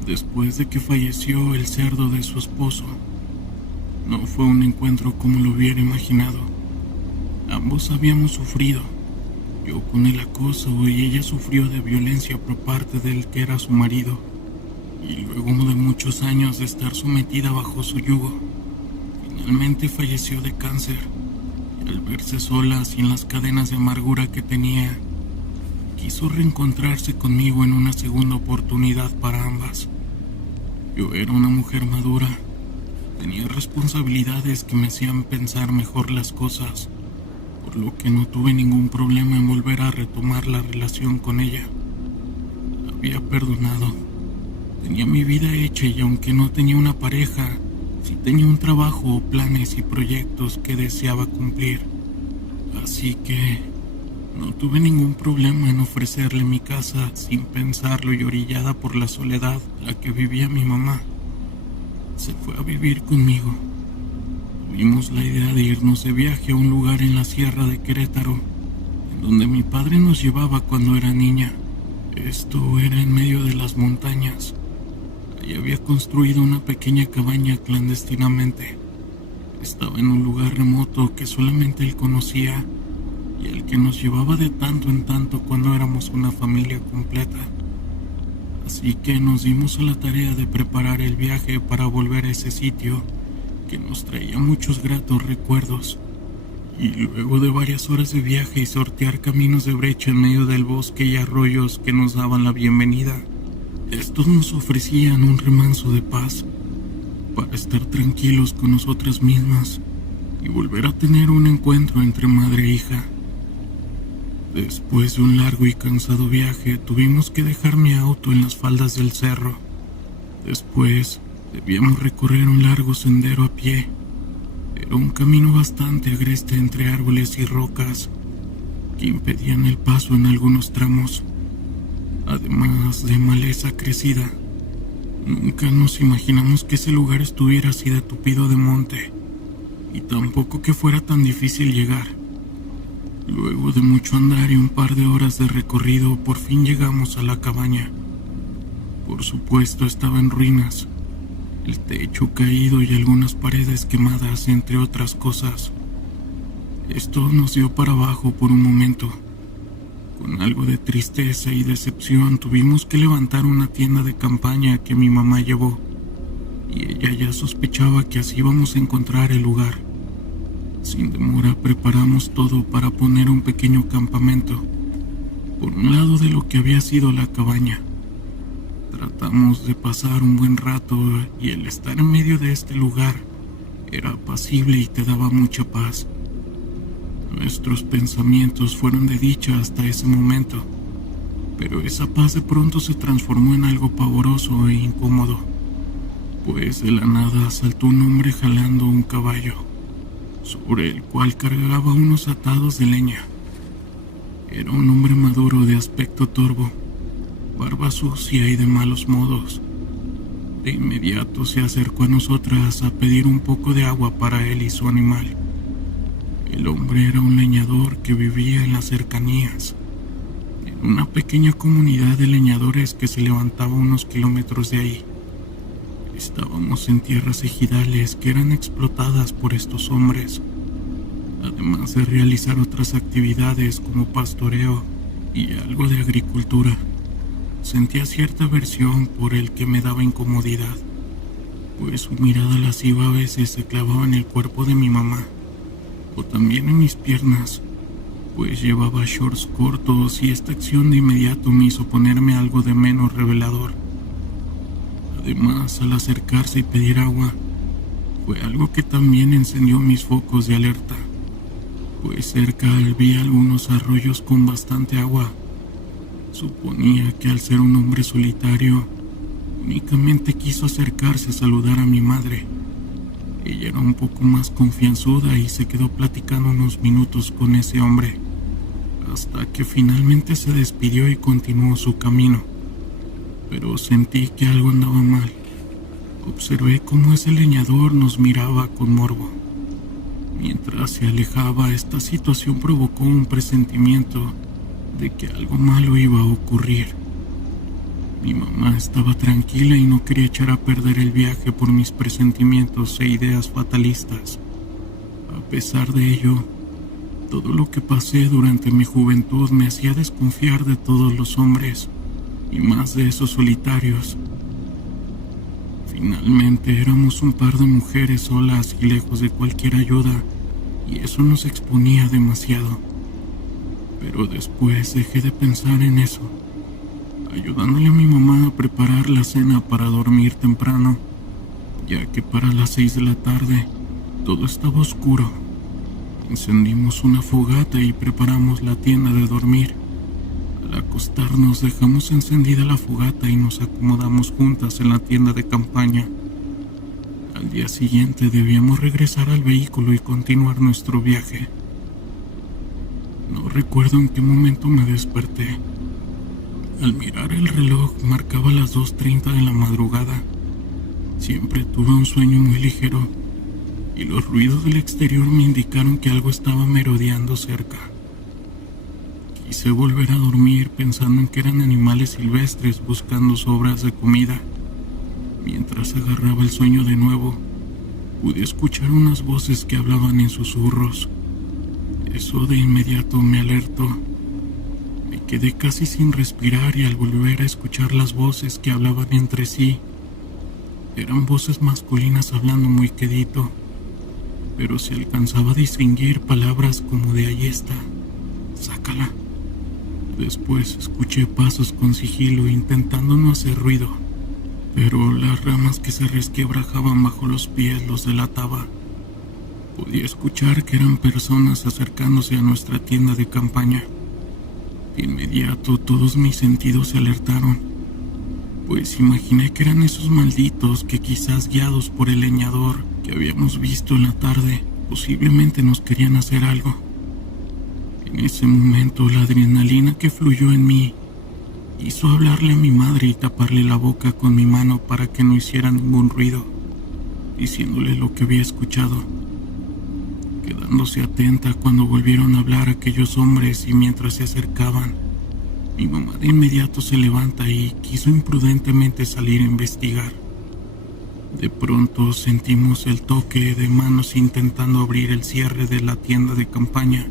después de que falleció el cerdo de su esposo. No fue un encuentro como lo hubiera imaginado. Ambos habíamos sufrido, yo con el acoso y ella sufrió de violencia por parte del que era su marido. Y luego de muchos años de estar sometida bajo su yugo, finalmente falleció de cáncer. Y al verse sola, sin las cadenas de amargura que tenía, quiso reencontrarse conmigo en una segunda oportunidad para ambas. Yo era una mujer madura, tenía responsabilidades que me hacían pensar mejor las cosas, por lo que no tuve ningún problema en volver a retomar la relación con ella. La había perdonado, tenía mi vida hecha y aunque no tenía una pareja, sí tenía un trabajo, planes y proyectos que deseaba cumplir. Así que no tuve ningún problema en ofrecerle mi casa sin pensarlo y orillada por la soledad en la que vivía mi mamá. Se fue a vivir conmigo. Tuvimos la idea de irnos de viaje a un lugar en la sierra de Querétaro, en donde mi padre nos llevaba cuando era niña. Esto era en medio de las montañas. Allí había construido una pequeña cabaña clandestinamente. Estaba en un lugar remoto que solamente él conocía y el que nos llevaba de tanto en tanto cuando éramos una familia completa. Así que nos dimos a la tarea de preparar el viaje para volver a ese sitio que nos traía muchos gratos recuerdos. Y luego de varias horas de viaje y sortear caminos de brecha en medio del bosque y arroyos que nos daban la bienvenida, estos nos ofrecían un remanso de paz para estar tranquilos con nosotras mismas y volver a tener un encuentro entre madre e hija. Después de un largo y cansado viaje, tuvimos que dejar mi auto en las faldas del cerro. Después, debíamos recorrer un largo sendero a pie. Era un camino bastante agreste entre árboles y rocas que impedían el paso en algunos tramos, además de maleza crecida. Nunca nos imaginamos que ese lugar estuviera así de tupido de monte. y tampoco que fuera tan difícil llegar. Luego de mucho andar y un par de horas de recorrido, por fin llegamos a la cabaña. Por supuesto, estaba en ruinas, el techo caído y algunas paredes quemadas, entre otras cosas. Esto nos dio para abajo por un momento. Con algo de tristeza y decepción tuvimos que levantar una tienda de campaña que mi mamá llevó, y ella ya sospechaba que así íbamos a encontrar el lugar. Sin demora preparamos todo para poner un pequeño campamento, por un lado de lo que había sido la cabaña. Tratamos de pasar un buen rato y el estar en medio de este lugar era apacible y te daba mucha paz. Nuestros pensamientos fueron de dicha hasta ese momento, pero esa paz de pronto se transformó en algo pavoroso e incómodo, pues de la nada saltó un hombre jalando un caballo, sobre el cual cargaba unos atados de leña. Era un hombre maduro de aspecto torvo, barba sucia y de malos modos. De inmediato se acercó a nosotras a pedir un poco de agua para él y su animal. El hombre era un leñador que vivía en las cercanías, en una pequeña comunidad de leñadores que se levantaba unos kilómetros de ahí. Estábamos en tierras ejidales que eran explotadas por estos hombres, además de realizar otras actividades como pastoreo y algo de agricultura. Sentía cierta aversión por el que me daba incomodidad, pues su mirada lasciva a veces se clavaba en el cuerpo de mi mamá, o también en mis piernas, pues llevaba shorts cortos y esta acción de inmediato me hizo ponerme algo de menos revelador. Además, al acercarse y pedir agua, fue algo que también encendió mis focos de alerta, pues cerca vi algunos arroyos con bastante agua. Suponía que al ser un hombre solitario, únicamente quiso acercarse a saludar a mi madre. Ella era un poco más confianzuda y se quedó platicando unos minutos con ese hombre, hasta que finalmente se despidió y continuó su camino. Pero sentí que algo andaba mal. Observé cómo ese leñador nos miraba con morbo. Mientras se alejaba, esta situación provocó un presentimiento de que algo malo iba a ocurrir. Mi mamá estaba tranquila y no quería echar a perder el viaje por mis presentimientos e ideas fatalistas. A pesar de ello, todo lo que pasé durante mi juventud me hacía desconfiar de todos los hombres, y más de esos solitarios. Finalmente éramos un par de mujeres solas y lejos de cualquier ayuda, y eso nos exponía demasiado. Pero después dejé de pensar en eso, ayudándole a mi mamá a preparar la cena para dormir temprano, ya que para las 6 de la tarde todo estaba oscuro. Encendimos una fogata y preparamos la tienda de dormir. Al acostarnos dejamos encendida la fogata y nos acomodamos juntas en la tienda de campaña. Al día siguiente debíamos regresar al vehículo y continuar nuestro viaje. No recuerdo en qué momento me desperté. Al mirar el reloj marcaba las 2:30 de la madrugada. Siempre tuve un sueño muy ligero y los ruidos del exterior me indicaron que algo estaba merodeando cerca. Quise volver a dormir pensando en que eran animales silvestres buscando sobras de comida. Mientras agarraba el sueño de nuevo, pude escuchar unas voces que hablaban en susurros. Eso de inmediato me alertó. Me quedé casi sin respirar y al volver a escuchar las voces que hablaban entre sí, eran voces masculinas hablando muy quedito, pero se alcanzaba a distinguir palabras como de ahí está, sácala. Después escuché pasos con sigilo intentando no hacer ruido, pero las ramas que se resquebrajaban bajo los pies los delataba. Podía escuchar que eran personas acercándose a nuestra tienda de campaña. De inmediato todos mis sentidos se alertaron, pues imaginé que eran esos malditos que quizás guiados por el leñador que habíamos visto en la tarde, posiblemente nos querían hacer algo. En ese momento la adrenalina que fluyó en mí hizo hablarle a mi madre y taparle la boca con mi mano para que no hiciera ningún ruido, diciéndole lo que había escuchado. quedándose atenta cuando volvieron a hablar aquellos hombres y mientras se acercaban. Mi mamá de inmediato se levanta y quiso imprudentemente salir a investigar. De pronto sentimos el toque de manos intentando abrir el cierre de la tienda de campaña.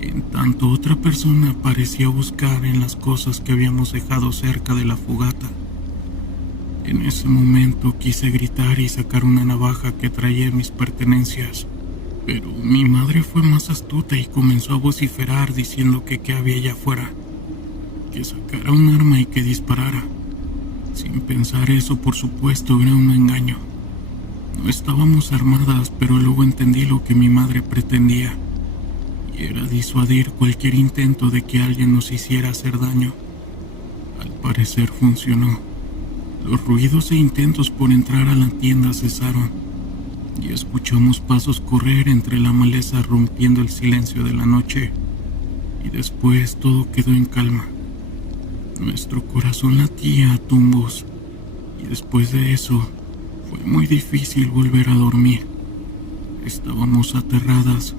En tanto, otra persona parecía buscar en las cosas que habíamos dejado cerca de la fogata. En ese momento quise gritar y sacar una navaja que traía mis pertenencias, pero mi madre fue más astuta y comenzó a vociferar diciendo que qué había allá afuera, que sacara un arma y que disparara. Sin pensar eso, por supuesto, era un engaño. No estábamos armadas, pero luego entendí lo que mi madre pretendía, y era disuadir cualquier intento de que alguien nos hiciera hacer daño. Al parecer funcionó. Los ruidos e intentos por entrar a la tienda cesaron, y escuchamos pasos correr entre la maleza rompiendo el silencio de la noche, y después todo quedó en calma. Nuestro corazón latía a tumbos, y después de eso fue muy difícil volver a dormir. Estábamos aterradas,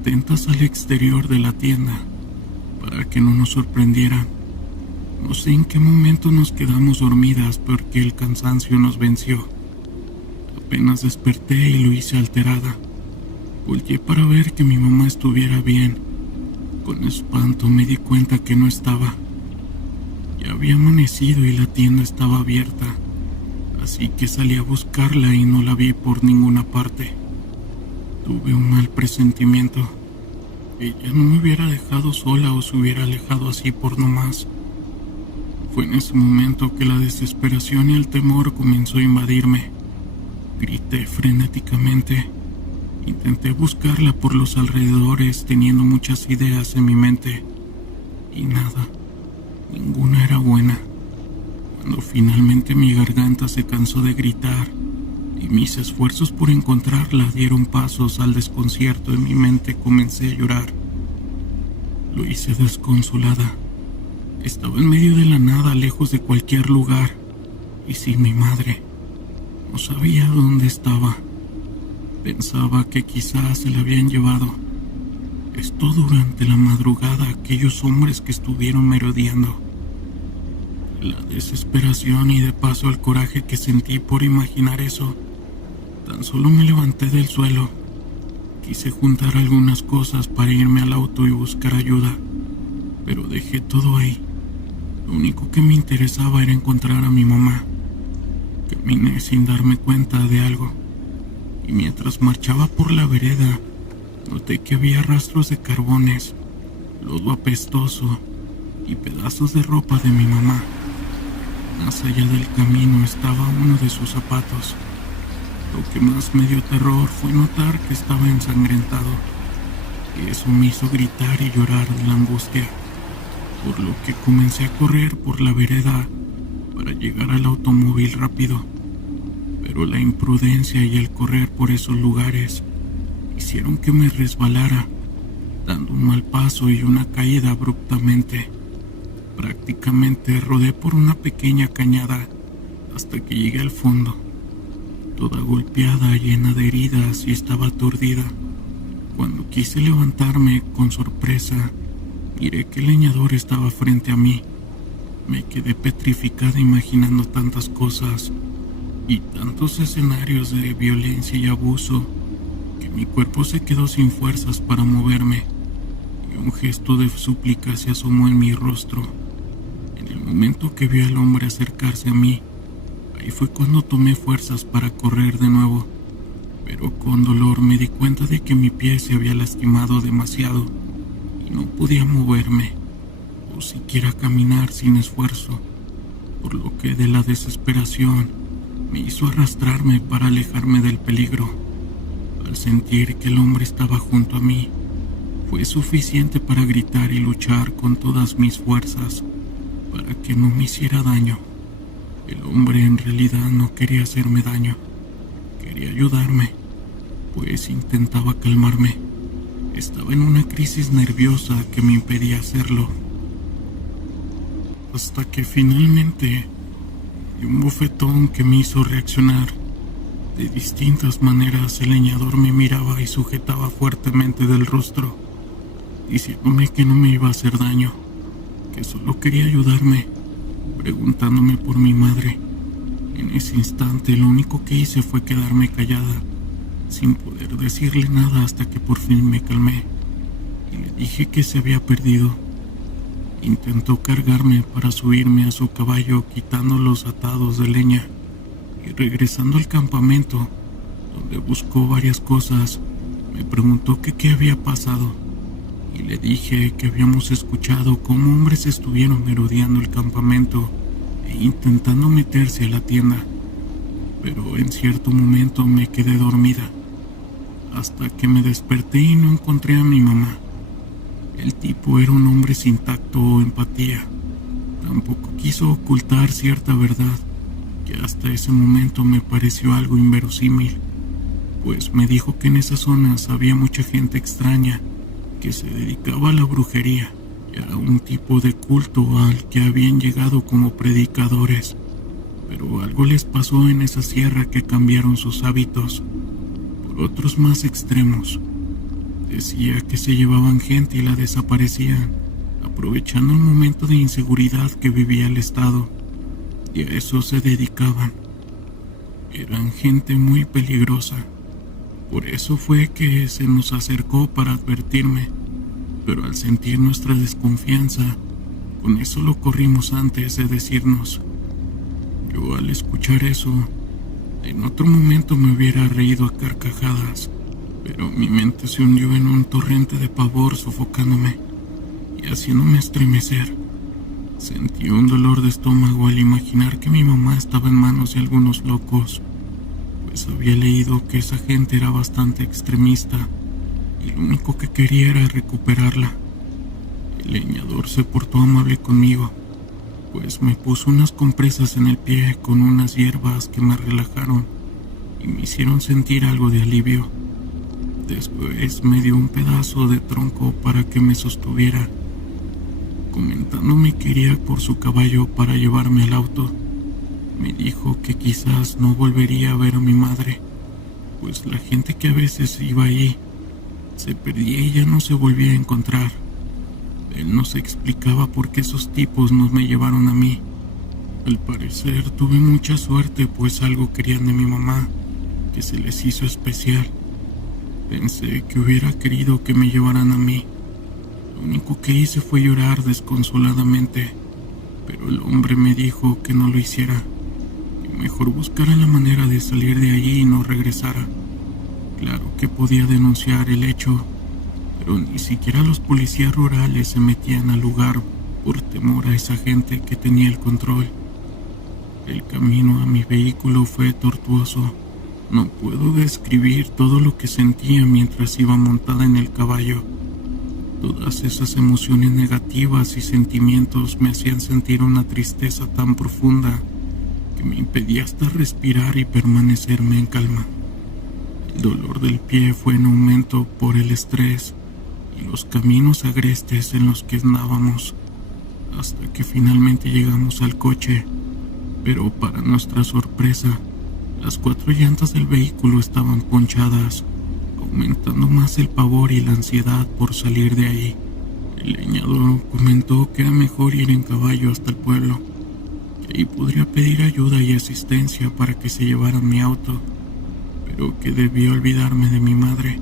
atentas al exterior de la tienda, para que no nos sorprendieran. No sé en qué momento nos quedamos dormidas porque el cansancio nos venció. Apenas desperté y lo hice alterada. Volteé para ver que mi mamá estuviera bien. Con espanto me di cuenta que no estaba. Ya había amanecido y la tienda estaba abierta, así que salí a buscarla y no la vi por ninguna parte. Tuve un mal presentimiento. Ella no me hubiera dejado sola o se hubiera alejado así por nomás. Fue en ese momento que la desesperación y el temor comenzó a invadirme. Grité frenéticamente. Intenté buscarla por los alrededores teniendo muchas ideas en mi mente. Y nada. Ninguna era buena. Cuando finalmente mi garganta se cansó de gritar y mis esfuerzos por encontrarla dieron pasos al desconcierto de mi mente, comencé a llorar. Lo hice desconsolada. Estaba en medio de la nada, lejos de cualquier lugar, y sin mi madre. No sabía dónde estaba. Pensaba que quizás se la habían llevado. Esto durante la madrugada, aquellos hombres que estuvieron merodeando. La desesperación y de paso el coraje que sentí por imaginar eso. Tan solo me levanté del suelo. Quise juntar algunas cosas para irme al auto y buscar ayuda, pero dejé todo ahí. Lo único que me interesaba era encontrar a mi mamá. Caminé sin darme cuenta de algo, y mientras marchaba por la vereda, noté que había rastros de carbones, lodo apestoso y pedazos de ropa de mi mamá. Más allá del camino estaba uno de sus zapatos. Lo que más me dio terror fue notar que estaba ensangrentado, y eso me hizo gritar y llorar de la angustia, por lo que comencé a correr por la vereda para llegar al automóvil rápido. Pero la imprudencia y el correr por esos lugares hicieron que me resbalara, dando un mal paso y una caída abruptamente. Prácticamente rodé por una pequeña cañada hasta que llegué al fondo, toda golpeada, llena de heridas, y estaba aturdida. Cuando quise levantarme, con sorpresa, miré que el leñador estaba frente a mí. Me quedé petrificada imaginando tantas cosas y tantos escenarios de violencia y abuso que mi cuerpo se quedó sin fuerzas para moverme, y un gesto de súplica se asomó en mi rostro. En el momento que vi al hombre acercarse a mí, ahí fue cuando tomé fuerzas para correr de nuevo, pero con dolor me di cuenta de que mi pie se había lastimado demasiado y no podía moverme o siquiera caminar sin esfuerzo, por lo que de la desesperación me hizo arrastrarme para alejarme del peligro. Al sentir que el hombre estaba junto a mí, fue suficiente para gritar y luchar con todas mis fuerzas para que no me hiciera daño. El hombre en realidad no quería hacerme daño, quería ayudarme, pues intentaba calmarme. Estaba en una crisis nerviosa que me impedía hacerlo. Hasta que finalmente di un bofetón que me hizo reaccionar. De distintas maneras el leñador me miraba y sujetaba fuertemente del rostro, diciéndome que no me iba a hacer daño, que solo quería ayudarme, preguntándome por mi madre. En ese instante lo único que hice fue quedarme callada, sin poder decirle nada hasta que por fin me calmé y le dije que se había perdido. Intentó cargarme para subirme a su caballo quitando los atados de leña y regresando al campamento, donde buscó varias cosas, me preguntó que qué había pasado y le dije que habíamos escuchado cómo hombres estuvieron merodeando el campamento e intentando meterse a la tienda, pero en cierto momento me quedé dormida, hasta que me desperté y no encontré a mi mamá. El tipo era un hombre sin tacto o empatía. Tampoco quiso ocultar cierta verdad, que hasta ese momento me pareció algo inverosímil, pues me dijo que en esas zonas había mucha gente extraña que se dedicaba a la brujería y a un tipo de culto al que habían llegado como predicadores, pero algo les pasó en esa sierra que cambiaron sus hábitos por otros más extremos. Decía que se llevaban gente y la desaparecían, aprovechando el momento de inseguridad que vivía el estado, y a eso se dedicaban. Eran gente muy peligrosa. Por eso fue que se nos acercó para advertirme, pero al sentir nuestra desconfianza, con eso lo corrimos antes de decirnos. Yo al escuchar eso, en otro momento me hubiera reído a carcajadas, pero mi mente se hundió en un torrente de pavor sofocándome y haciéndome estremecer. Sentí un dolor de estómago al imaginar que mi mamá estaba en manos de algunos locos, pues había leído que esa gente era bastante extremista y lo único que quería era recuperarla. El leñador se portó amable conmigo, pues me puso unas compresas en el pie con unas hierbas que me relajaron y me hicieron sentir algo de alivio. Después me dio un pedazo de tronco para que me sostuviera, comentándome que iría por su caballo para llevarme al auto. Me dijo que quizás no volvería a ver a mi madre, pues la gente que a veces iba allí se perdía y ya no se volvía a encontrar. Él nos explicaba por qué esos tipos no me llevaron a mí. Al parecer tuve mucha suerte, pues algo querían de mi mamá que se les hizo especial. Pensé que hubiera querido que me llevaran a mí. Lo único que hice fue llorar desconsoladamente, pero el hombre me dijo que no lo hiciera, que mejor buscara la manera de salir de allí y no regresara. Claro que podía denunciar el hecho, pero ni siquiera los policías rurales se metían al lugar por temor a esa gente que tenía el control. El camino a mi vehículo fue tortuoso. No puedo describir todo lo que sentía mientras iba montada en el caballo. Todas esas emociones negativas y sentimientos me hacían sentir una tristeza tan profunda que me impedía hasta respirar y permanecerme en calma. El dolor del pie fue en aumento por el estrés y los caminos agrestes en los que andábamos, hasta que finalmente llegamos al coche, pero para nuestra sorpresa, las 4 llantas del vehículo estaban ponchadas, aumentando más el pavor y la ansiedad por salir de ahí. El leñador comentó que era mejor ir en caballo hasta el pueblo, que ahí podría pedir ayuda y asistencia para que se llevaran mi auto, pero que debía olvidarme de mi madre,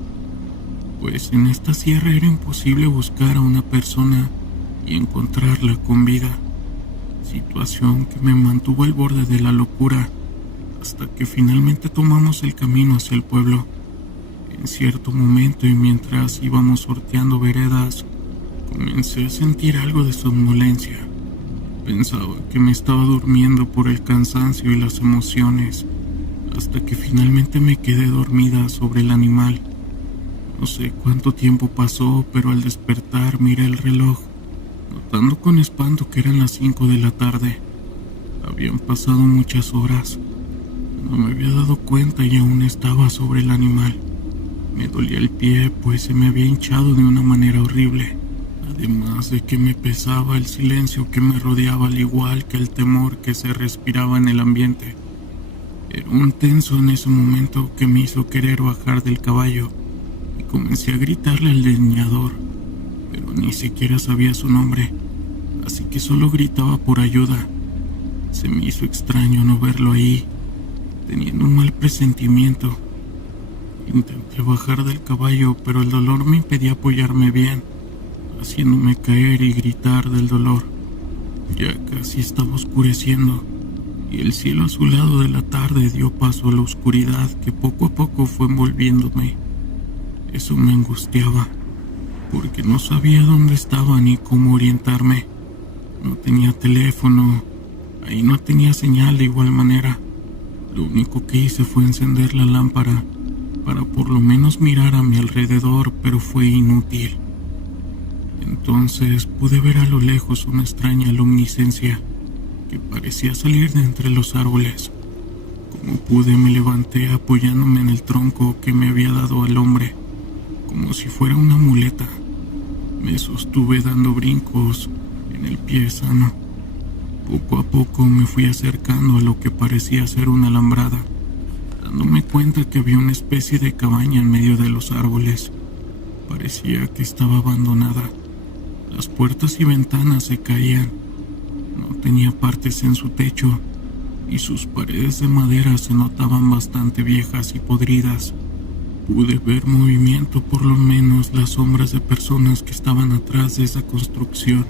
pues en esta sierra era imposible buscar a una persona y encontrarla con vida, situación que me mantuvo al borde de la locura hasta que finalmente tomamos el camino hacia el pueblo. En cierto momento y mientras íbamos sorteando veredas, comencé a sentir algo de somnolencia. Pensaba que me estaba durmiendo por el cansancio y las emociones, hasta que finalmente me quedé dormida sobre el animal. No sé cuánto tiempo pasó, pero al despertar miré el reloj, notando con espanto que eran las 5 de la tarde. Habían pasado muchas horas. No me había dado cuenta y aún estaba sobre el animal. Me dolía el pie, pues se me había hinchado de una manera horrible, además de que me pesaba el silencio que me rodeaba, al igual que el temor que se respiraba en el ambiente. Era un tenso en ese momento que me hizo querer bajar del caballo y comencé a gritarle al leñador, pero ni siquiera sabía su nombre, así que solo gritaba por ayuda. Se me hizo extraño no verlo ahí, teniendo un mal presentimiento. Intenté bajar del caballo, pero el dolor me impedía apoyarme bien, haciéndome caer y gritar del dolor. Ya casi estaba oscureciendo, y el cielo azulado de la tarde dio paso a la oscuridad que poco a poco fue envolviéndome. Eso me angustiaba, porque no sabía dónde estaba ni cómo orientarme. No tenía teléfono, ahí no tenía señal de igual manera. Lo único que hice fue encender la lámpara para por lo menos mirar a mi alrededor, pero fue inútil. Entonces pude ver a lo lejos una extraña luminiscencia que parecía salir de entre los árboles. Como pude, me levanté apoyándome en el tronco que me había dado el hombre, como si fuera una muleta. Me sostuve dando brincos en el pie sano. Poco a poco me fui acercando a lo que parecía ser una alambrada, dándome cuenta que había una especie de cabaña en medio de los árboles. Parecía que estaba abandonada. Las puertas y ventanas se caían. No tenía partes en su techo y sus paredes de madera se notaban bastante viejas y podridas. Pude ver movimiento, por lo menos las sombras de personas que estaban atrás de esa construcción.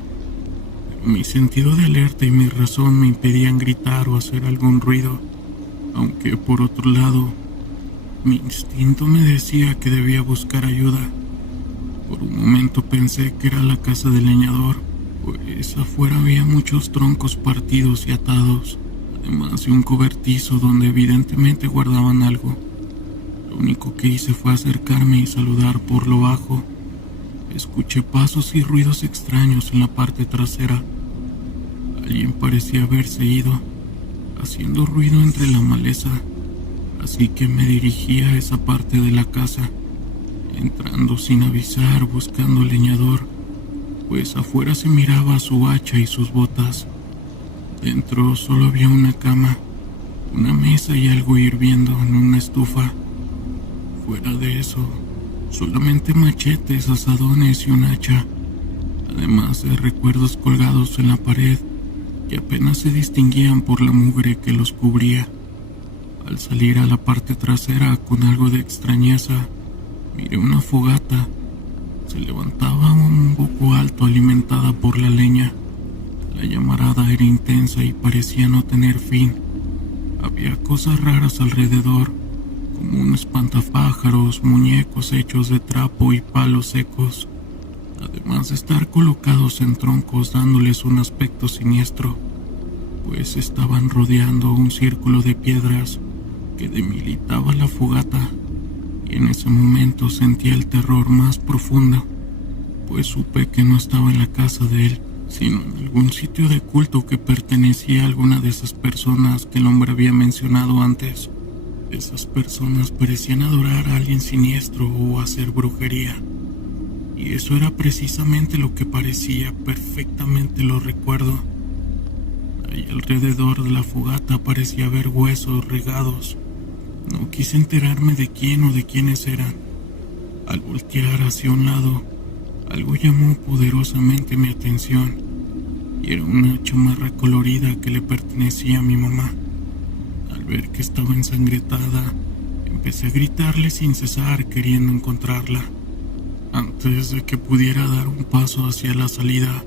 Mi sentido de alerta y mi razón me impedían gritar o hacer algún ruido, aunque por otro lado, mi instinto me decía que debía buscar ayuda. Por un momento pensé que era la casa del leñador, pues afuera había muchos troncos partidos y atados, además de un cobertizo donde evidentemente guardaban algo. Lo único que hice fue acercarme y saludar por lo bajo. Escuché pasos y ruidos extraños en la parte trasera. Alguien parecía haberse ido, haciendo ruido entre la maleza, así que me dirigí a esa parte de la casa, entrando sin avisar buscando al leñador, pues afuera se miraba su hacha y sus botas. Dentro solo había una cama, una mesa y algo hirviendo en una estufa. Fuera de eso, solamente machetes, asadones y un hacha, además de recuerdos colgados en la pared que apenas se distinguían por la mugre que los cubría. Al salir a la parte trasera con algo de extrañeza, miré una fogata. Se levantaba un poco alto, alimentada por la leña. La llamarada era intensa y parecía no tener fin. Había cosas raras alrededor, como un espantapájaros, muñecos hechos de trapo y palos secos, además de estar colocados en troncos dándoles un aspecto siniestro, pues estaban rodeando un círculo de piedras que debilitaba la fogata, y en ese momento sentí el terror más profundo, pues supe que no estaba en la casa de él, sino en algún sitio de culto que pertenecía a alguna de esas personas que el hombre había mencionado antes. Esas personas parecían adorar a alguien siniestro o hacer brujería. Y eso era precisamente lo que parecía, perfectamente lo recuerdo. Ahí alrededor de la fogata parecía haber huesos regados. No quise enterarme de quién o de quiénes eran. Al voltear hacia un lado, algo llamó poderosamente mi atención, y era una chamarra colorida que le pertenecía a mi mamá. Al ver que estaba ensangrentada, empecé a gritarle sin cesar queriendo encontrarla. Antes de que pudiera dar un paso hacia la salida,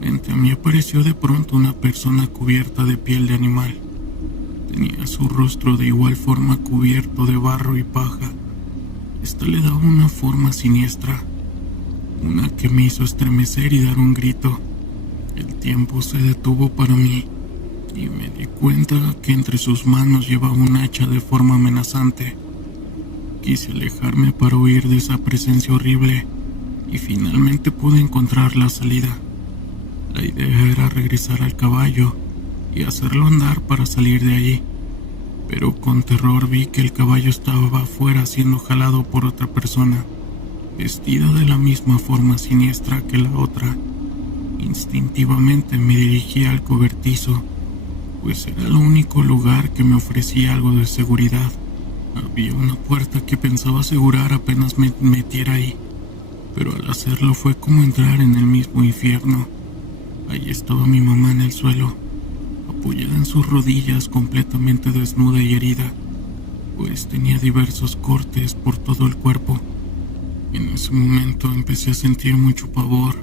frente a mí apareció de pronto una persona cubierta de piel de animal. Tenía su rostro de igual forma cubierto de barro y paja. Esta le daba una forma siniestra, una que me hizo estremecer y dar un grito. El tiempo se detuvo para mí y me di cuenta que entre sus manos llevaba un hacha de forma amenazante. Quise alejarme para huir de esa presencia horrible y finalmente pude encontrar la salida. La idea era regresar al caballo y hacerlo andar para salir de allí, pero con terror vi que el caballo estaba afuera siendo jalado por otra persona, vestida de la misma forma siniestra que la otra. Instintivamente me dirigí al cobertizo, pues era el único lugar que me ofrecía algo de seguridad. Había una puerta que pensaba asegurar apenas me metiera ahí, pero al hacerlo fue como entrar en el mismo infierno. Allí estaba mi mamá en el suelo, apoyada en sus rodillas, completamente desnuda y herida, pues tenía diversos cortes por todo el cuerpo. En ese momento empecé a sentir mucho pavor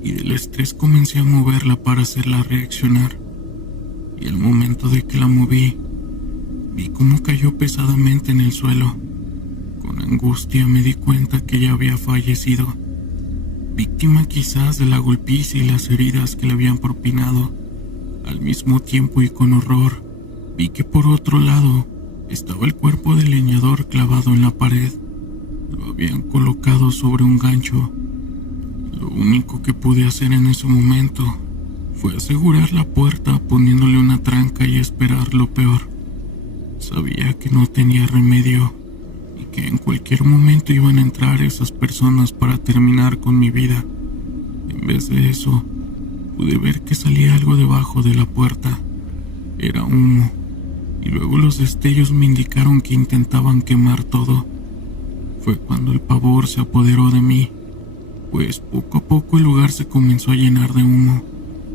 y del estrés comencé a moverla para hacerla reaccionar. Y al momento de que la moví, vi cómo cayó pesadamente en el suelo. Con angustia me di cuenta que ya había fallecido, víctima quizás de la golpiza y las heridas que le habían propinado. Al mismo tiempo y con horror, vi que por otro lado estaba el cuerpo del leñador clavado en la pared. Lo habían colocado sobre un gancho. Lo único que pude hacer en ese momento fue asegurar la puerta poniéndole una tranca y esperar lo peor. Sabía que no tenía remedio y que en cualquier momento iban a entrar esas personas para terminar con mi vida. En vez de eso, pude ver que salía algo debajo de la puerta. Era humo, y luego los destellos me indicaron que intentaban quemar todo. Fue cuando el pavor se apoderó de mí, pues poco a poco el lugar se comenzó a llenar de humo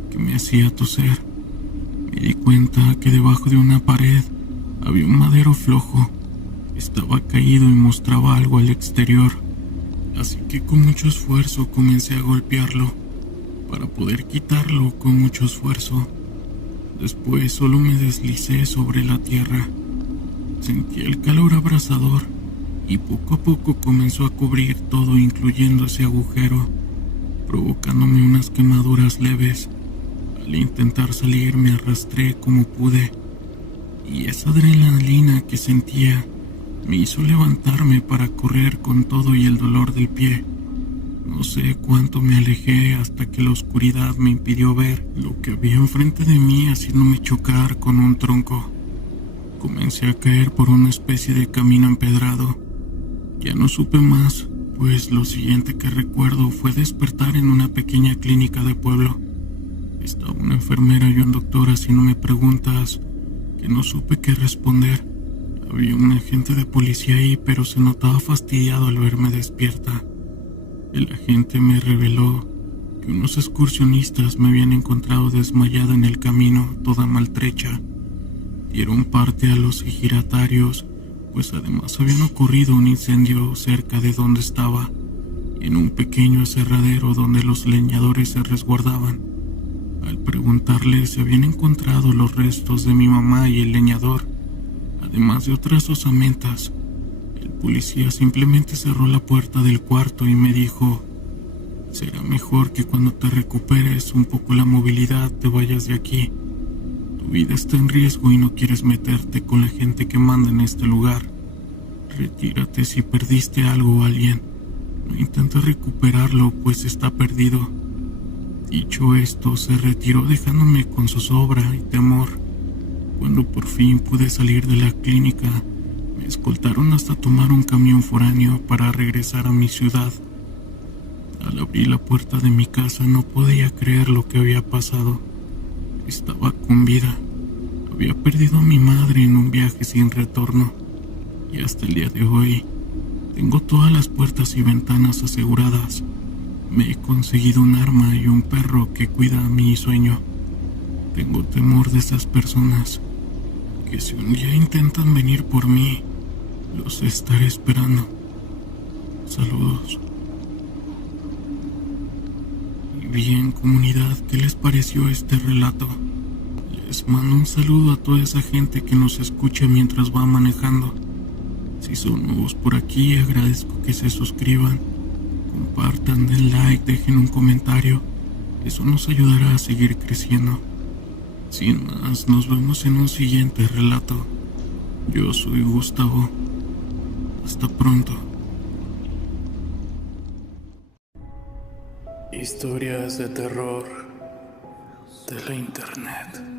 que me hacía toser. Me di cuenta que debajo de una pared había un madero flojo. Estaba caído y mostraba algo al exterior, así que con mucho esfuerzo comencé a golpearlo para poder quitarlo con mucho esfuerzo. Después solo me deslicé sobre la tierra. Sentí el calor abrasador y poco a poco comenzó a cubrir todo, incluyendo ese agujero, provocándome unas quemaduras leves. Al intentar salir me arrastré como pude, y esa adrenalina que sentía me hizo levantarme para correr con todo y el dolor del pie. No sé cuánto me alejé hasta que la oscuridad me impidió ver lo que había enfrente de mí, haciéndome chocar con un tronco. Comencé a caer por una especie de camino empedrado. Ya no supe más, pues lo siguiente que recuerdo fue despertar en una pequeña clínica de pueblo. Estaba una enfermera y un doctor haciéndome preguntas que no supe qué responder. Había un agente de policía ahí, pero se notaba fastidiado al verme despierta. El agente me reveló que unos excursionistas me habían encontrado desmayada en el camino, toda maltrecha. Dieron parte a los ejidatarios, pues además habían ocurrido un incendio cerca de donde estaba, en un pequeño aserradero donde los leñadores se resguardaban. Al preguntarles si habían encontrado los restos de mi mamá y el leñador, además de otras osamentas, el policía simplemente cerró la puerta del cuarto y me dijo: será mejor que cuando te recuperes un poco la movilidad te vayas de aquí. Tu vida está en riesgo y no quieres meterte con la gente que manda en este lugar. Retírate si perdiste algo o alguien. No intentes recuperarlo, pues está perdido. Dicho esto, se retiró dejándome con zozobra y temor. Cuando por fin pude salir de la clínica, me escoltaron hasta tomar un camión foráneo para regresar a mi ciudad. Al abrir la puerta de mi casa no podía creer lo que había pasado. Estaba con vida. Había perdido a mi madre en un viaje sin retorno. Y hasta el día de hoy, tengo todas las puertas y ventanas aseguradas. Me he conseguido un arma y un perro que cuida a mi sueño. Tengo temor de esas personas, que si un día intentan venir por mí, los estaré esperando. Saludos. Y bien, comunidad, ¿qué les pareció este relato? Les mando un saludo a toda esa gente que nos escucha mientras va manejando. Si son nuevos por aquí, agradezco que se suscriban, compartan, den like, dejen un comentario. Eso nos ayudará a seguir creciendo. Sin más, nos vemos en un siguiente relato. Yo soy Gustavo. Hasta pronto. Historias de terror de la internet.